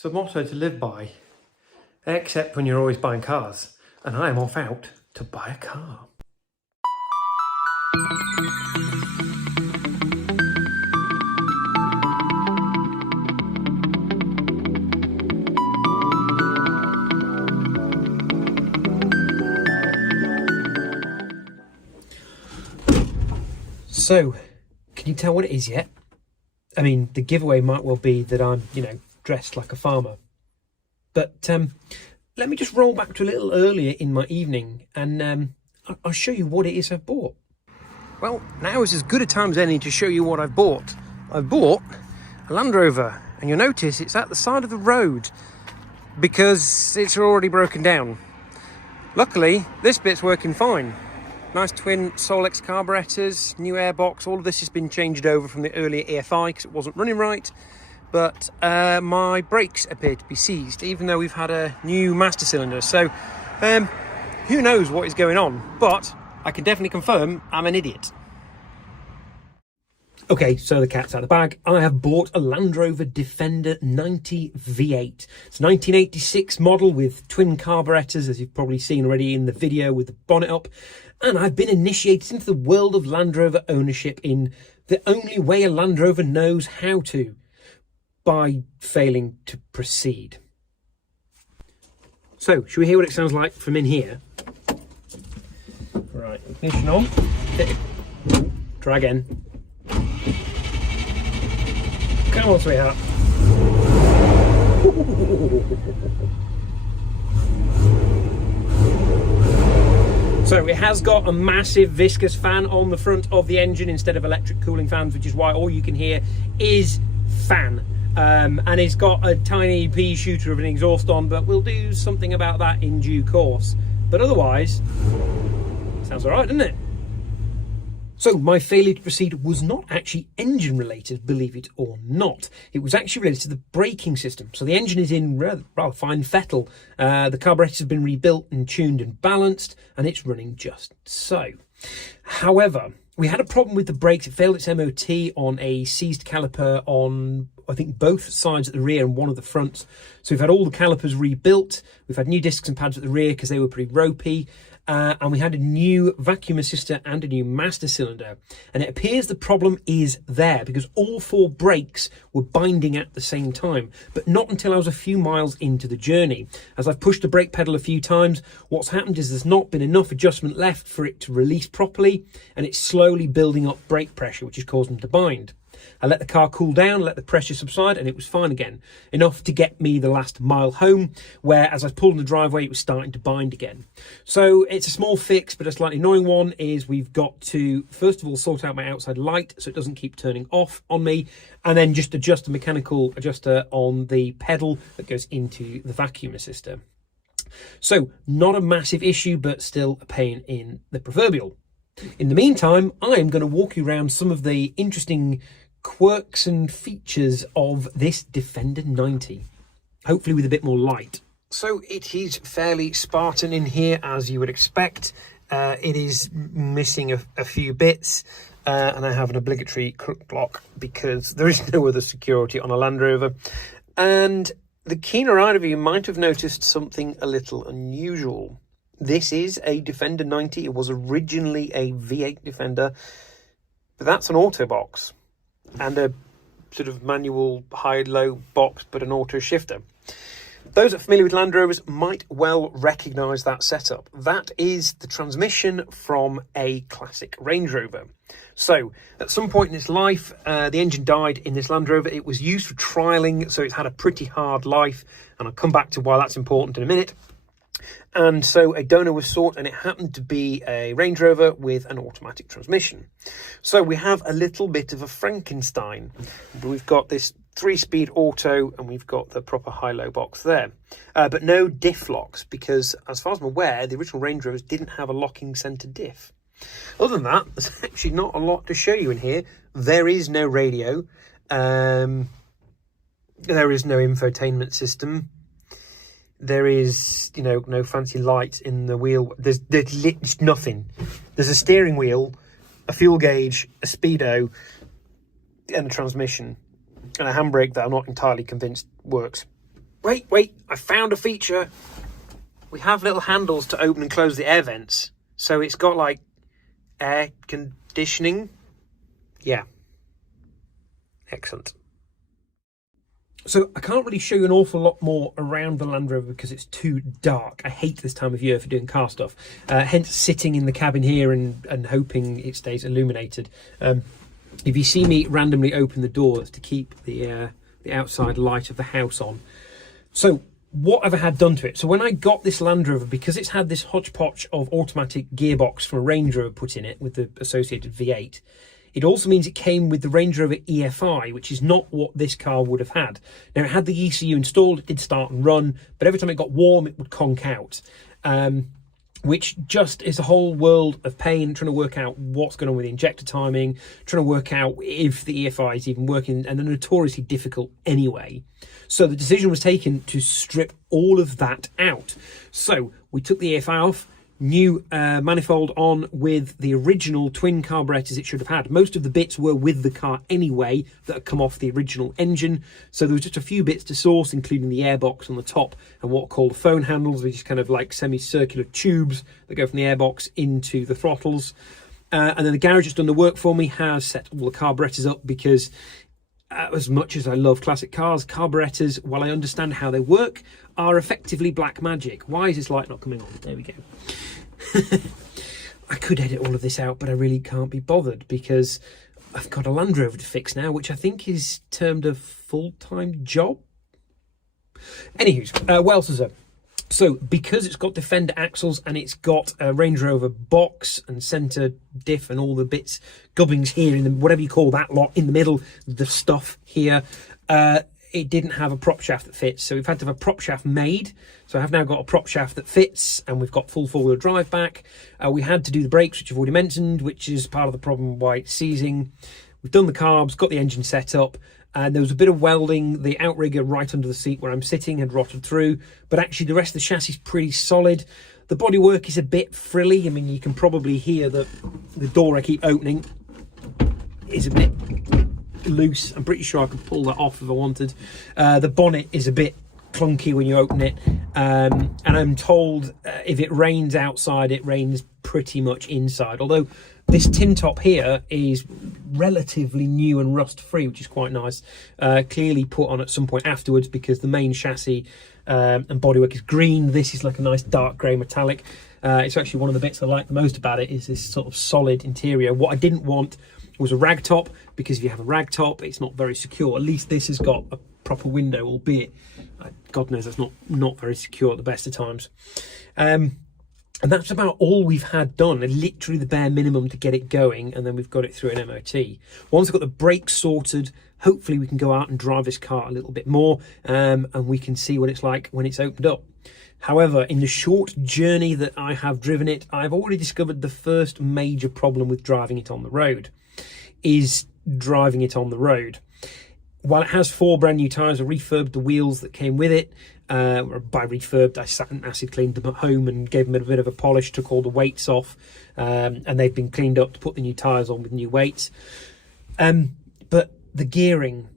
It's a motto to live by, except when you're always buying cars, and I am off out to buy a car. So, can you tell what it is yet? I mean, the giveaway might well be that I'm, dressed like a farmer. But let me just roll back to a little earlier in my evening and I'll show you what it is I've bought. Well, now is as good a time as any to show you what I've bought. I've bought a Land Rover, and you'll notice it's at the side of the road because it's already broken down. Luckily, this bit's working fine. Nice twin Solex carburetors, new airbox, all of this has been changed over from the earlier EFI because it wasn't running right. But my brakes appear to be seized, even though we've had a new master cylinder. So who knows what is going on, but I can definitely confirm I'm an idiot. Okay, so the cat's out of the bag. I have bought a Land Rover Defender 90 V8. It's a 1986 model with twin carburetors, as you've probably seen already in the video with the bonnet up. And I've been initiated into the world of Land Rover ownership in the only way a Land Rover knows how to, by failing to proceed. So, should we hear what it sounds like from in here? Right, ignition on. Try again. Come on, sweetheart. So it has got a massive viscous fan on the front of the engine instead of electric cooling fans, which is why all you can hear is fan. And it's got a tiny pea shooter of an exhaust on, but we'll do something about that in due course. But otherwise, sounds all right, doesn't it? So my failure to proceed was not actually engine related, believe it or not. It was actually related to the braking system. So the engine is in rather fine fettle. The carburetors have been rebuilt and tuned and balanced, and it's running just so. However, we had a problem with the brakes. It failed its MOT on a seized caliper on, I think, both sides at the rear and one of the fronts. So we've had all the calipers rebuilt. We've had new discs and pads at the rear because they were pretty ropey. And we had a new vacuum assister and a new master cylinder. And it appears the problem is there because all four brakes were binding at the same time, but not until I was a few miles into the journey. As I've pushed the brake pedal a few times, what's happened is there's not been enough adjustment left for it to release properly, and it's slowly building up brake pressure, which is causing them to bind. I let the car cool down, let the pressure subside, and it was fine again. Enough to get me the last mile home, where as I pulled in the driveway, it was starting to bind again. So it's a small fix, but a slightly annoying one, is we've got to, first of all, sort out my outside light so it doesn't keep turning off on me, and then just adjust the mechanical adjuster on the pedal that goes into the vacuum assister. So not a massive issue, but still a pain in the proverbial. In the meantime, I'm going to walk you around some of the interesting quirks and features of this Defender 90, hopefully with a bit more light. So it is fairly Spartan in here, as you would expect. It is missing a few bits, and I have an obligatory crook block because there is no other security on a Land Rover. And the keener eye of you might have noticed something a little unusual. This is a Defender 90. It was originally a V8 Defender, but that's an auto box and a sort of manual high-low box, but an auto shifter. Those that are familiar with Land Rovers might well recognise that setup. That is the transmission from a classic Range Rover. So, at some point in its life, the engine died in this Land Rover. It was used for trialling, so it's had a pretty hard life, and I'll come back to why that's important in a minute. And so a donor was sought, and it happened to be a Range Rover with an automatic transmission. So we have a little bit of a Frankenstein. We've got this 3-speed auto, and we've got the proper high-low box there. But no diff locks, because as far as I'm aware, the original Range Rovers didn't have a locking centre diff. Other than that, there's actually not a lot to show you in here. There is no radio. There is no infotainment system. There is, no fancy lights in the wheel. There's nothing. There's a steering wheel, a fuel gauge, a speedo, and a transmission, and a handbrake that I'm not entirely convinced works. Wait, I found a feature. We have little handles to open and close the air vents. So it's got like air conditioning. Yeah. Excellent. So I can't really show you an awful lot more around the Land Rover because it's too dark. I hate this time of year for doing car stuff. Hence sitting in the cabin here and hoping it stays illuminated. If you see me randomly open the door, it's to keep the outside light of the house on. So what have I had done to it? So when I got this Land Rover, because it's had this hodgepodge of automatic gearbox from a Range Rover put in it with the associated V8, it also means it came with the Range Rover EFI, which is not what this car would have had. Now, it had the ECU installed, it did start and run, but every time it got warm, it would conk out, which just is a whole world of pain, trying to work out what's going on with the injector timing, trying to work out if the EFI is even working, and they're notoriously difficult anyway. So the decision was taken to strip all of that out. So we took the EFI off, new manifold on with the original twin carburetors it should have had. Most of the bits were with the car anyway that had come off the original engine, so there was just a few bits to source, including the airbox on the top and what are called the phone handles, which is kind of like semicircular tubes that go from the airbox into the throttles. And then the garage that's done the work for me has set all the carburetors up because as much as I love classic cars, carburetors, while I understand how they work, are effectively black magic. Why is this light not coming on? There we go. I could edit all of this out, but I really can't be bothered because I've got a Land Rover to fix now, which I think is termed a full-time job. Anywho, what else is there? So because it's got Defender axles and it's got a Range Rover box and centre diff and all the bits, gubbins here, in the, whatever you call that lot, in the middle, the stuff here, it didn't have a prop shaft that fits. So we've had to have a prop shaft made. So I have now got a prop shaft that fits and we've got full four-wheel drive back. We had to do the brakes, which I've already mentioned, which is part of the problem why it's seizing. We've done the carbs, got the engine set up. And there was a bit of welding. The outrigger right under the seat where I'm sitting had rotted through, but actually the rest of the chassis is pretty solid. The bodywork is a bit frilly. I mean, you can probably hear that the door I keep opening is a bit loose. I'm pretty sure I could pull that off if I wanted. The bonnet is a bit clunky when you open it, and I'm told if it rains outside, it rains pretty much inside. Although this tin top here is relatively new and rust free, which is quite nice. Clearly put on at some point afterwards because the main chassis and bodywork is green. This is like a nice dark grey metallic. It's actually one of the bits I like the most about it is this sort of solid interior. What I didn't want was a rag top, because if you have a rag top, it's not very secure. At least this has got a proper window, albeit God knows that's not very secure at the best of times. And that's about all we've had done, literally the bare minimum to get it going, and then we've got it through an MOT. Once I've got the brakes sorted, hopefully we can go out and drive this car a little bit more, and we can see what it's like when it's opened up. However, in the short journey that I have driven it, I've already discovered the first major problem with driving it on the road, is driving it on the road. While it has 4 brand new tyres, I refurbed the wheels that came with it. By refurbed, I sat and acid cleaned them at home and gave them a bit of a polish, took all the weights off, and they've been cleaned up to put the new tyres on with new weights. But the gearing,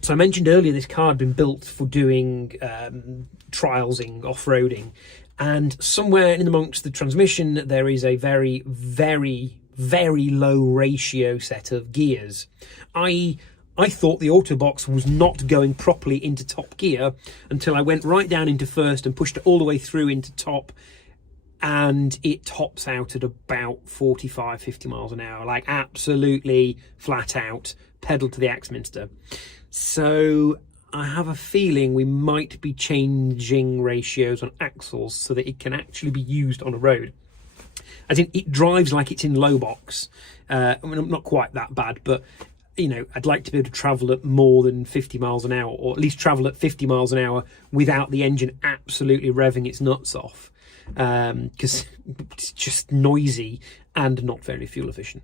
so I mentioned earlier this car had been built for doing trialsing, off-roading, and somewhere in amongst the transmission there is a very, very, very low ratio set of gears, i.e. I thought the auto box was not going properly into top gear until I went right down into first and pushed it all the way through into top, and it tops out at about 45, 50 miles an hour, like absolutely flat out, pedal to the Axminster. So I have a feeling we might be changing ratios on axles so that it can actually be used on a road. As in, it drives like it's in low box. I mean, not quite that bad, but you know, I'd like to be able to travel at more than 50 miles an hour, or at least travel at 50 miles an hour without the engine absolutely revving its nuts off, because it's just noisy and not very fuel efficient.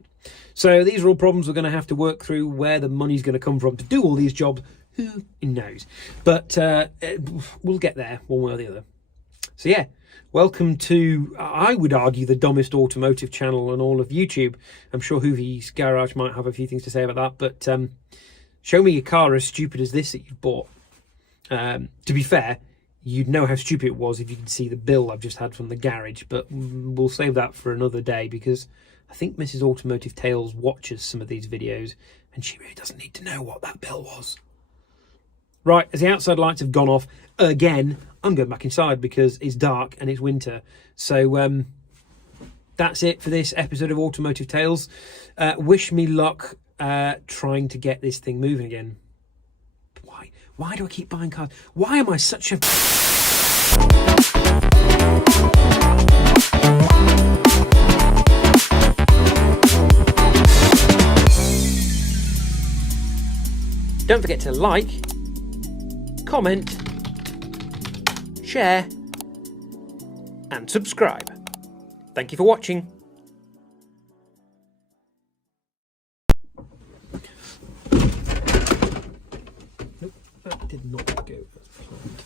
So these are all problems we're going to have to work through. Where the money's going to come from to do all these jobs, who knows? But we'll get there one way or the other. So yeah, welcome to, I would argue, the dumbest automotive channel on all of YouTube. I'm sure Hoovy's Garage might have a few things to say about that, but show me a car as stupid as this that you've bought. To be fair, you'd know how stupid it was if you could see the bill I've just had from the garage, but we'll save that for another day, because I think Mrs. Automotive Tales watches some of these videos and she really doesn't need to know what that bill was. Right, as the outside lights have gone off again, I'm going back inside because it's dark and it's winter. So that's it for this episode of Automotive Tales. Wish me luck trying to get this thing moving again. Why do I keep buying cars? Why am I such a... Don't forget to like, comment, share, and subscribe. Thank you for watching. Nope, that did not go as planned.